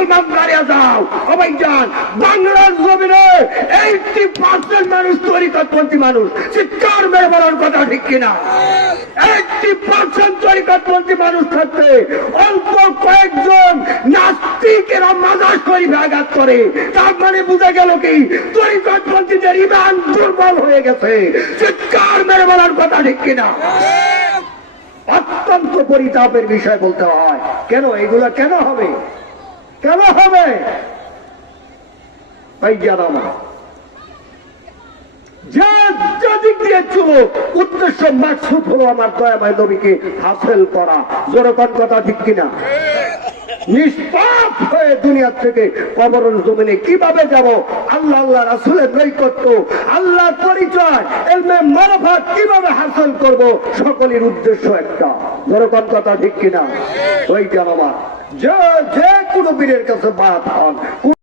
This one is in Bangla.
মুসলমান দাঁড়িয়ে যাও সবাই যান বাংলার জমিনে এইটি পার্সেন্ট মানুষ তরিকতপন্থী মানুষ। চিৎকার মেরে বলার কথা ঠিক কিনা? এইটি পার্সেন্ট তরিকতপন্থী মানুষ থাকতে অল্প কয়েকজন নাস্তিকেরা মাজার শরীফে আঘাত করে। তার মানে বোঝা গেল কি তরিকতপন্থীদের ইমান দুর্বল হয়ে গেছে। চিৎকার মেরে বলার কথা ঠিক কিনা? অত্যন্ত পরিতাপের বিষয় বলতে হয়। কেন, এগুলা কেন হবে? কেন হবে? ভাই জানামা যে যেদিক দিয়ে চুপ উদ্দেশ্য মাকসুদ হলো আমার দয়াময় নবীকে হাসিল করা জোরকন কথা ঠিক কিনা? নিষ্পাপ হয়ে দুনিয়া থেকে কবরের জমিনে কীভাবে যাব? আল্লাহ আল্লাহ রাসুলের নৈকট্য, আল্লাহর পরিচয়, এলমে মারফাত কীভাবে হাসিল করব? সকলের উদ্দেশ্য একটা। জোরকন কথা ঠিক কিনা? ওই জানাবা যে যে কোনো বীরের কাছে বাদ হন।